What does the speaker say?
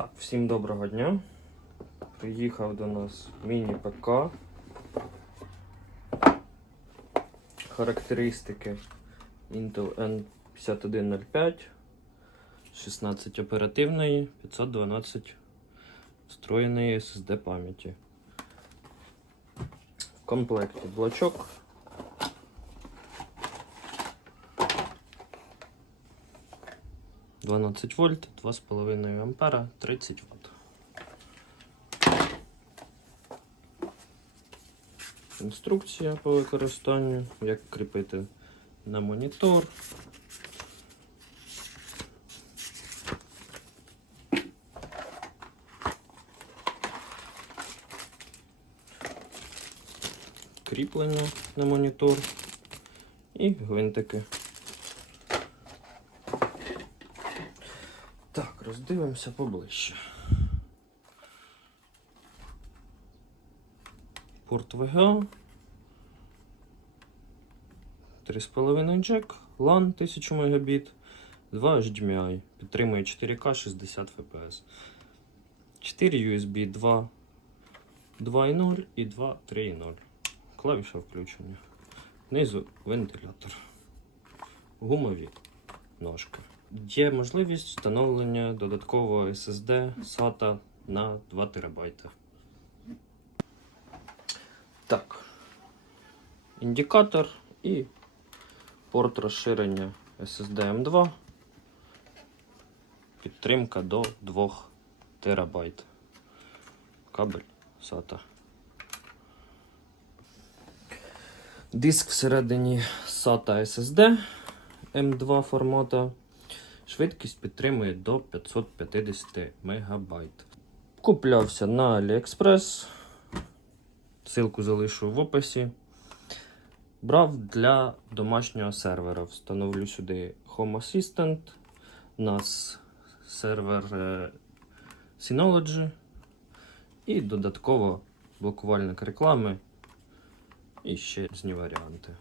Так, всім доброго дня. Приїхав до нас міні-ПК. Характеристики Intel N5105, 16 оперативної, 512 встроєної SSD пам'яті. В комплекті блочок. Дванадцять вольт, 2,5 ампера, 30 Вт. Інструкція по використанню, як кріпити на монітор. Кріплення на монітор і гвинтики. Роздивимося поближче. Порт VGA. 3,5 джек, LAN 1000 Мбіт, 2 HDMI, підтримує 4К 60 FPS. 4 USB 2, 2.0 і 2 3.0. Клавіша включення. Знизу вентилятор. Гумові ножки. Є можливість встановлення додаткового SSD SATA на 2 ТБ. Так. Індикатор і порт розширення SSD M2. Підтримка до 2 ТБ. Кабель SATA. Диск всередині SATA SSD M2 формату. Швидкість підтримує до 550 МБ. Куплявся на AliExpress. Ссылку залишу в описі. Брав для домашнього сервера. Встановлю сюди Home Assistant. У нас сервер е, Synology. І додатково блокувальник реклами. І ще різні варіанти.